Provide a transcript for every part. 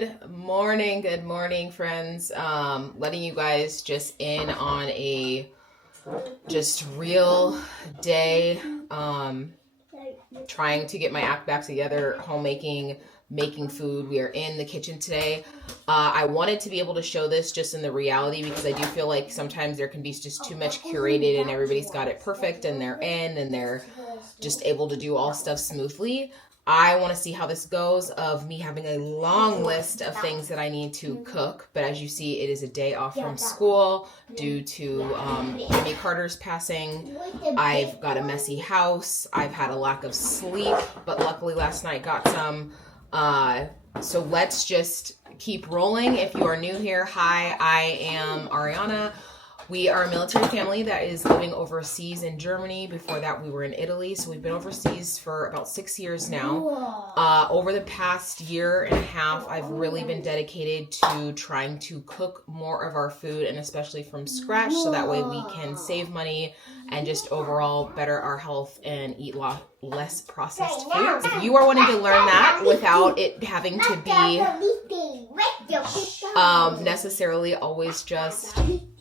Good morning, friends. Letting you guys just in on a just real day. Trying to get my act back together, homemaking, making food. We are in the kitchen today. I wanted to be able to show this just in the reality because I do feel like sometimes there can be just too much curated and everybody's got it perfect and they're in and they're just able to do all stuff smoothly. I want to see how this goes of me having a long list of things that I need to cook. But as you see, it is a day off from school due to Amy Carter's passing. I've got a messy house. I've had a lack of sleep, but luckily last night got some. So let's just keep rolling. If you are new here, hi, I am Ariana. We are a military family that is living overseas in Germany. Before that, we were in Italy. So we've been overseas for about 6 years now. Over the past year and a half, I've really been dedicated to trying to cook more of our food and especially from scratch. So that way we can save money and just overall better our health and eat less processed food. If you are wanting to learn that without it having to be necessarily always just,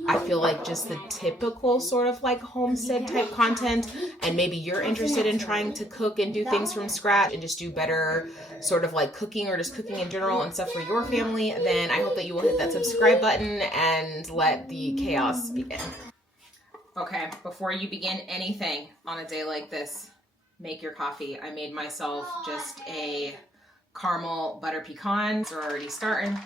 I feel like just the typical sort of like homestead type content, and maybe you're interested in trying to cook and do things from scratch and just do better sort of like cooking or just cooking in general and stuff for your family, then I hope that you will hit that subscribe button and let the chaos begin. Okay, before you begin anything on a day like this, make your coffee. I made myself just a caramel butter pecans. We're already starting.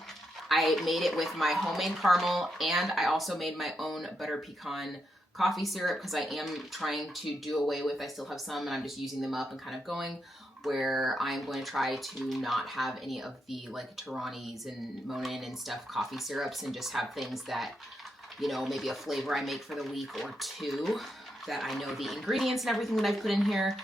I made it with my homemade caramel, and I also made my own butter pecan coffee syrup because I am trying to do away with, I still have some and I'm just using them up and kind of going, where I'm going to try to not have any of the like Tiranis and Monin and stuff coffee syrups and just have things that, you know, maybe a flavor I make for the week or two that I know the ingredients and everything that I've put in here.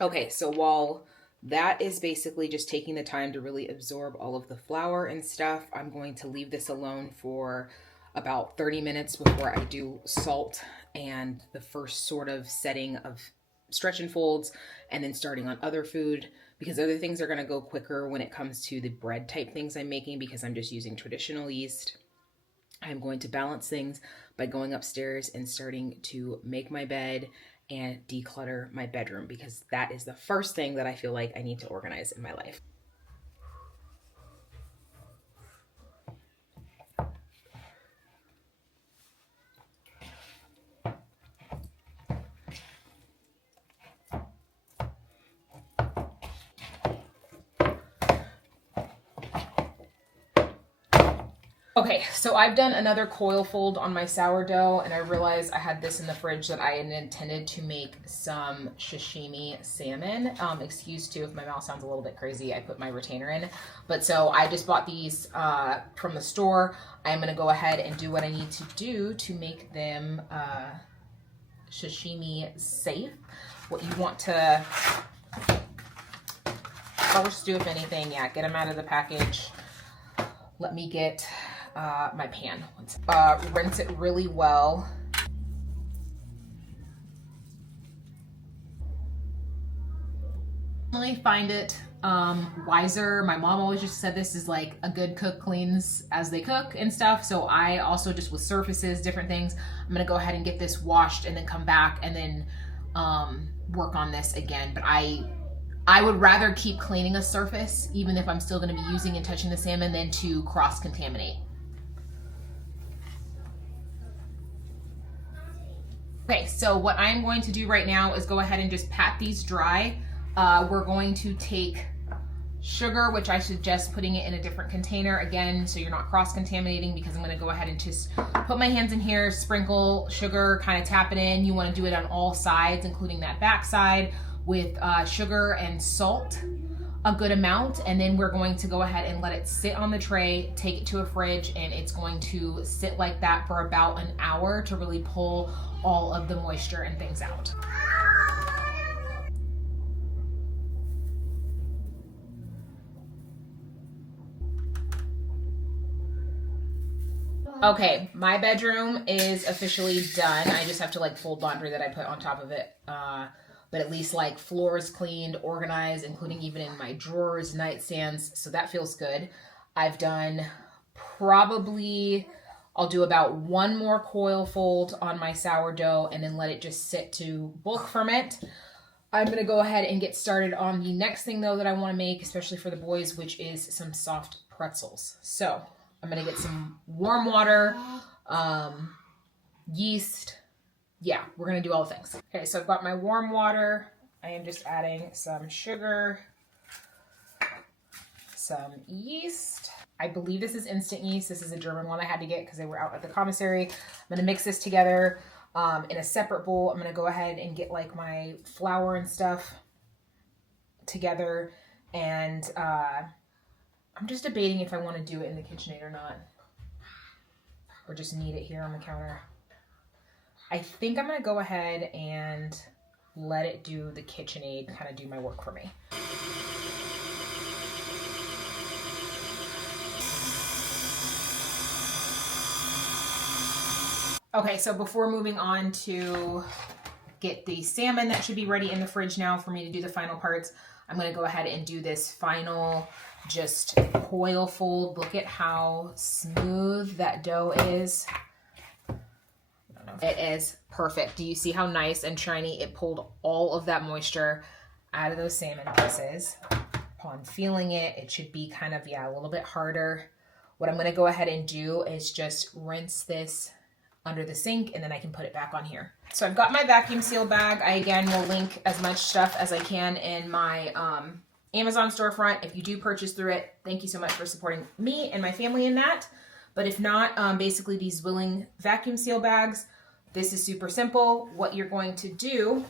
Okay, so while that is basically just taking the time to really absorb all of the flour and stuff, I'm going to leave this alone for about 30 minutes before I do salt and the first sort of setting of stretch and folds and then starting on other food, because other things are going to go quicker when it comes to the bread type things I'm making because I'm just using traditional yeast. I'm going to balance things by going upstairs and starting to make my bed and declutter my bedroom, because that is the first thing that I feel like I need to organize in my life. Okay, so I've done another coil fold on my sourdough, and I realized I had this in the fridge that I had intended to make some sashimi salmon. Excuse too if my mouth sounds a little bit crazy, I put my retainer in. But so I just bought these from the store. I'm gonna go ahead and do what I need to do to make them sashimi safe. What you want to first do, if anything, yeah, get them out of the package. Let me get my pan. Rinse it really well. I find it wiser. My mom always just said this is like a good cook cleans as they cook and stuff. So I also just with surfaces, different things, I'm gonna go ahead and get this washed and then come back and then work on this again. But I would rather keep cleaning a surface, even if I'm still gonna be using and touching the salmon, than to cross-contaminate. Okay, so what I'm going to do right now is go ahead and just pat these dry. We're going to take sugar, which I suggest putting it in a different container again, so you're not cross-contaminating, because I'm gonna go ahead and just put my hands in here, sprinkle sugar, kind of tap it in. You wanna do it on all sides, including that back side, with sugar and salt. a good amount, and then we're going to go ahead and let it sit on the tray, take it to a fridge, and it's going to sit like that for about an hour to really pull all of the moisture and things out. Okay, my bedroom is officially done. I just have to like fold laundry that I put on top of it. But at least like floors cleaned, organized, including even in my drawers, nightstands. So that feels good. I've done probably, I'll do about one more coil fold on my sourdough and then let it just sit to bulk ferment. I'm going to go ahead and get started on the next thing though that I want to make, especially for the boys, which is some soft pretzels. So I'm going to get some warm water, yeast. Yeah, we're going to do all the things. Okay, so I've got my warm water. I am just adding some sugar, some yeast. I believe this is instant yeast. This is a German one I had to get because they were out at the commissary. I'm going to mix this together in a separate bowl. I'm going to go ahead and get like my flour and stuff together. And I'm just debating if I want to do it in the KitchenAid or not. Or just knead it here on the counter. I think I'm going to go ahead and let it do the KitchenAid, kind of do my work for me. Okay, so before moving on to get the salmon, that should be ready in the fridge now for me to do the final parts, I'm going to go ahead and do this final just coil fold. Look at how smooth that dough is. It is perfect. Do you see how nice and shiny it pulled all of that moisture out of those salmon pieces? Upon feeling it, it should be kind of, yeah, a little bit harder. What I'm going to go ahead and do is just rinse this under the sink and then I can put it back on here. So I've got my vacuum seal bag. I again will link as much stuff as I can in my Amazon storefront. If you do purchase through it, thank you so much for supporting me and my family in that. But if not, basically these willing vacuum seal bags, this is super simple. What you're going to do,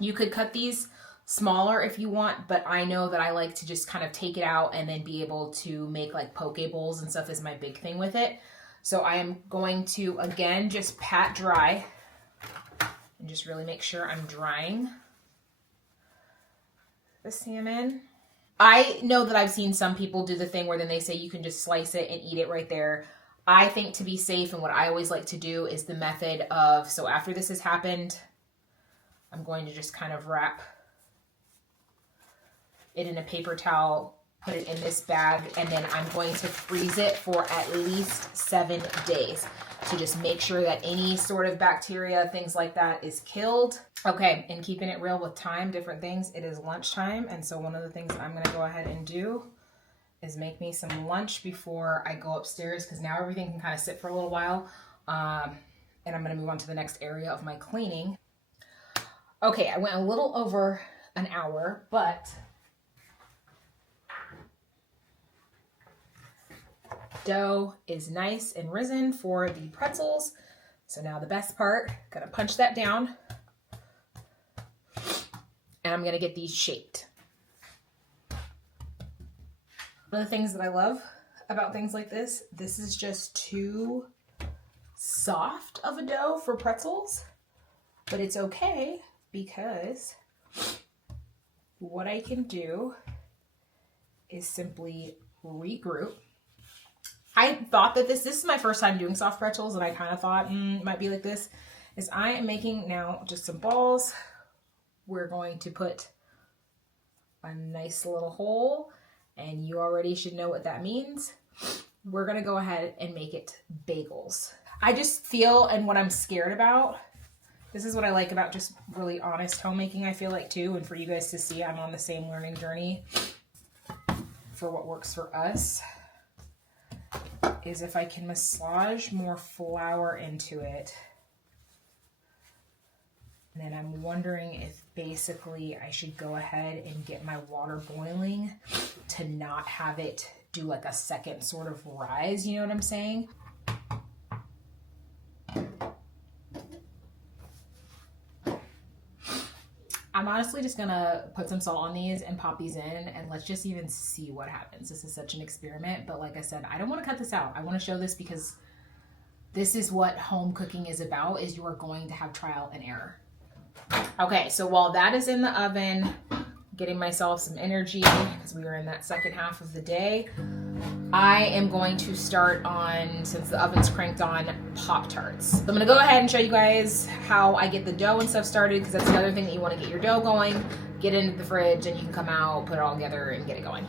you could cut these smaller if you want, but I know that I like to just kind of take it out and then be able to make like poke bowls and stuff is my big thing with it. So I am going to, again, just pat dry and just really make sure I'm drying the salmon. I know that I've seen some people do the thing where then they say you can just slice it and eat it right there. I think to be safe, and what I always like to do is the method of, so after this has happened, I'm going to just kind of wrap it in a paper towel, put it in this bag, and then I'm going to freeze it for at least 7 days. So just make sure that any sort of bacteria, things like that is killed. Okay, and keeping it real with time, different things, it is lunchtime. And so one of the things that I'm gonna go ahead and do is make me some lunch before I go upstairs, because now everything can kind of sit for a little while. And I'm gonna move on to the next area of my cleaning. Okay, I went a little over an hour, but dough is nice and risen for the pretzels. So now the best part, gonna punch that down and I'm gonna get these shaped. One of the things that I love about things like this is just too soft of a dough for pretzels, but it's okay because what I can do is simply regroup. I thought that this is my first time doing soft pretzels, and I kind of thought it might be like this. Is I am making now just some balls. We're going to put a nice little hole, and you already should know what that means. We're gonna go ahead and make it bagels. I just feel, and what I'm scared about, this is what I like about just really honest homemaking, I feel like too, and for you guys to see I'm on the same learning journey for what works for us, is if I can massage more flour into it. And then I'm wondering if basically I should go ahead and get my water boiling to not have it do like a second sort of rise, you know what I'm saying? I'm honestly just gonna put some salt on these and pop these in, and let's just even see what happens. This is such an experiment, but like I said, I don't want to cut this out. I want to show this because this is what home cooking is about, is you are going to have trial and error. Okay, so while that is in the oven, getting myself some energy because we were in that second half of the day, I am going to start on, since the oven's cranked on, Pop-Tarts. So I'm gonna go ahead and show you guys how I get the dough and stuff started, because that's the other thing that you want to get your dough going, get into the fridge, and you can come out, put it all together, and get it going.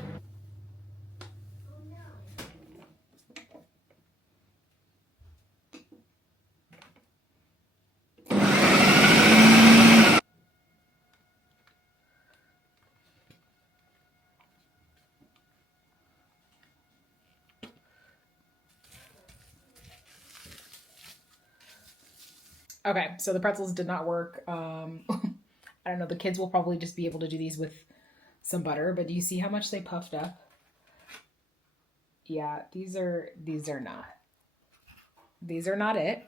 Okay, so the pretzels did not work. I don't know, the kids will probably just be able to do these with some butter, but do you see how much they puffed up? Yeah, these are not. These are not it.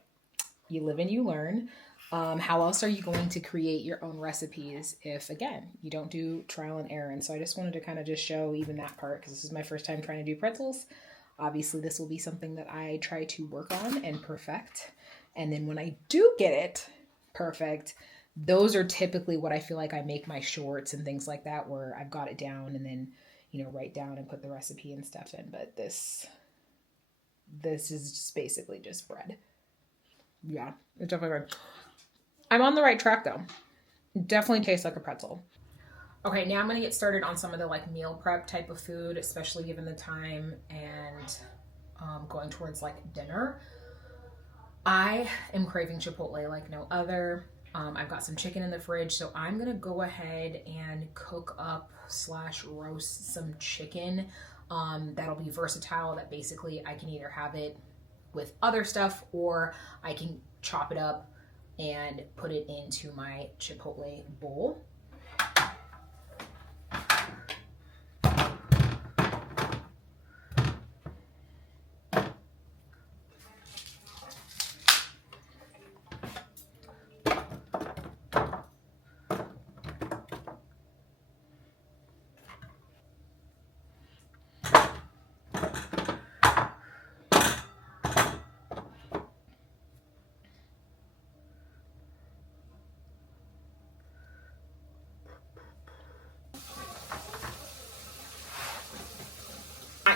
You live and you learn. How else are you going to create your own recipes if, again, you don't do trial and error? And so I just wanted to kind of just show even that part, because this is my first time trying to do pretzels. Obviously, this will be something that I try to work on and perfect. And then when I do get it perfect, those are typically what I feel like I make my shorts and things like that, where I've got it down and then, you know, write down and put the recipe and stuff in. But this is just basically just bread. Yeah, it's definitely good. I'm on the right track though. It definitely tastes like a pretzel. Okay, now I'm gonna get started on some of the like meal prep type of food, especially given the time and going towards like dinner. I am craving Chipotle like no other. I've got some chicken in the fridge, so I'm gonna go ahead and cook up / roast some chicken. That'll be versatile, that basically I can either have it with other stuff or I can chop it up and put it into my Chipotle bowl.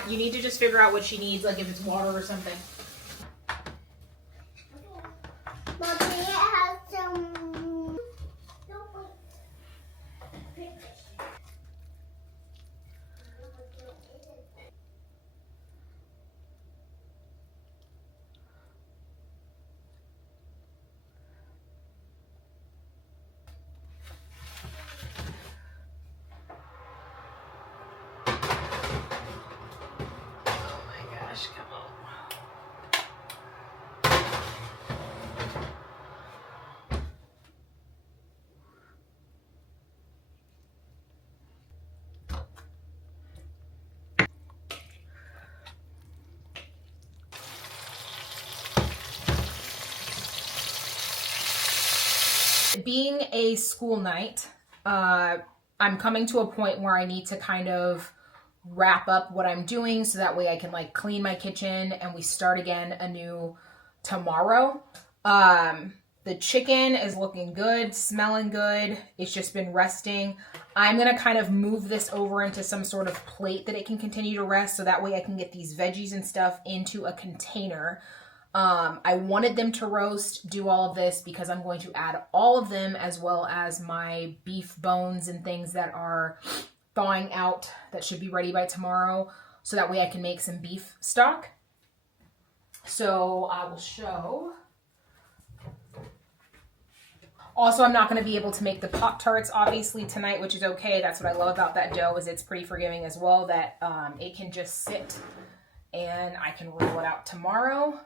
You need to just figure out what she needs, like if it's water or something. Mommy, it has some. Being a school night, I'm coming to a point where I need to kind of wrap up what I'm doing so that way I can like clean my kitchen and we start again anew tomorrow. The chicken is looking good, smelling good. It's just been resting. I'm gonna kind of move this over into some sort of plate that it can continue to rest, so that way I can get these veggies and stuff into a container. I wanted them to roast, do all of this because I'm going to add all of them, as well as my beef bones and things that are thawing out that should be ready by tomorrow, so that way I can make some beef stock. So I will show. Also, I'm not going to be able to make the Pop-Tarts obviously tonight, which is okay. That's what I love about that dough, is it's pretty forgiving as well, that it can just sit and I can roll it out tomorrow.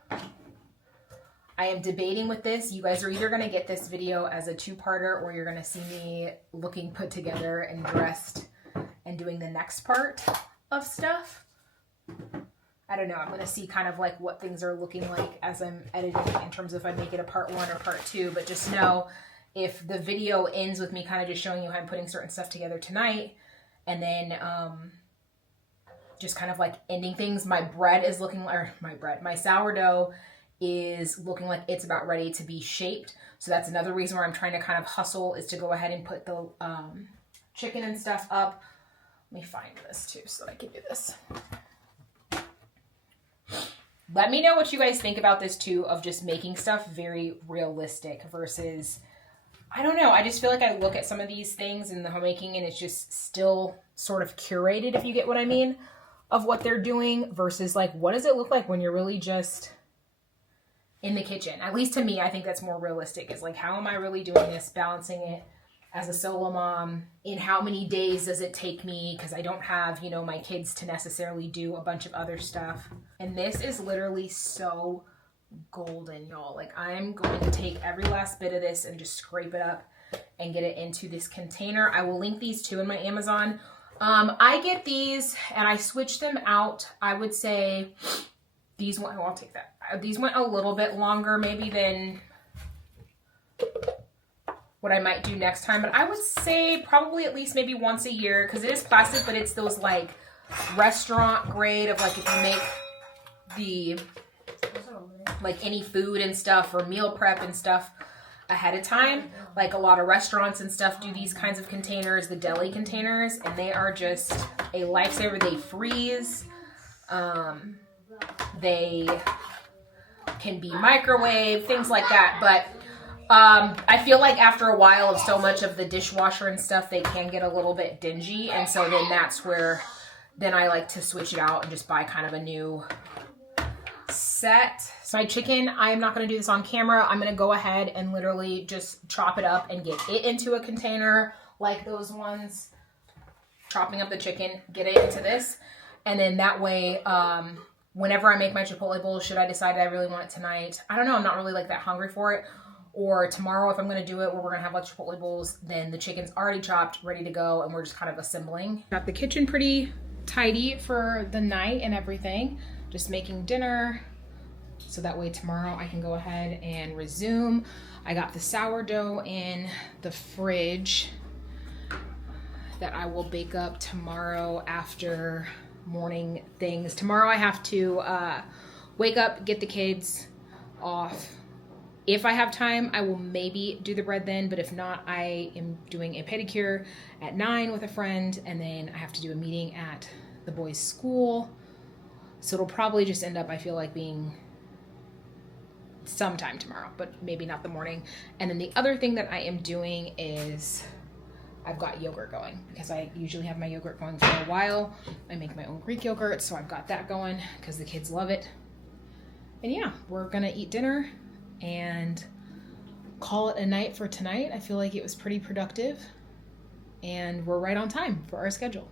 I am debating with this. You guys are either going to get this video as a two-parter, or you're going to see me looking put together and dressed and doing the next part of stuff. I don't know. I'm going to see kind of like what things are looking like as I'm editing, in terms of if I make it a part 1 or part 2. But just know, if the video ends with me kind of just showing you how I'm putting certain stuff together tonight, and then just kind of like ending things, my sourdough is looking like it's about ready to be shaped. So that's another reason why I'm trying to kind of hustle, is to go ahead and put the chicken and stuff up. Let me find this too so that I can do this. Let me know what you guys think about this too, of just making stuff very realistic versus, I don't know. I just feel like I look at some of these things in the homemaking and it's just still sort of curated, if you get what I mean, of what they're doing versus like, what does it look like when you're really just in the kitchen? At least to me, I think that's more realistic. Is like, how am I really doing this, balancing it as a solo mom? In how many days does it take me? Because I don't have, you know, my kids to necessarily do a bunch of other stuff. And this is literally so golden, y'all. Like, I'm going to take every last bit of this and just scrape it up and get it into this container. I will link these too in my Amazon. I get these and I switch them out. I would say these went, oh, I'll take that. These went a little bit longer maybe than what I might do next time, but I would say probably at least maybe once a year, because it is plastic, but it's those like restaurant grade of like, if you make the like any food and stuff or meal prep and stuff ahead of time. Like a lot of restaurants and stuff do these kinds of containers, the deli containers, and they are just a lifesaver. They freeze. They can be microwave, things like that. But I feel like after a while of so much of the dishwasher and stuff, they can get a little bit dingy. And so then that's where then I like to switch it out and just buy kind of a new set. So my chicken, I am not going to do this on camera. I'm going to go ahead and literally just chop it up and get it into a container like those ones. Chopping up the chicken, get it into this. And then that way, whenever I make my Chipotle bowl, should I decide I really want it tonight, I don't know, I'm not really like that hungry for it. Or tomorrow, if I'm going to do it where we're going to have like Chipotle bowls, then the chicken's already chopped, ready to go, and we're just kind of assembling. Got the kitchen pretty tidy for the night and everything. Just making dinner, so that way tomorrow I can go ahead and resume. I got the sourdough in the fridge that I will bake up tomorrow after morning things. Tomorrow I have to wake up, get the kids off. If I have time, I will maybe do the bread then, but if not, I am doing a pedicure at 9 with a friend, and then I have to do a meeting at the boys' school. So it'll probably just end up, I feel like, being sometime tomorrow, but maybe not the morning. And then the other thing that I am doing is I've got yogurt going, because I usually have my yogurt going for a while. I make my own Greek yogurt, so I've got that going because the kids love it. And yeah, we're gonna eat dinner and call it a night for tonight. I feel like it was pretty productive and we're right on time for our schedule.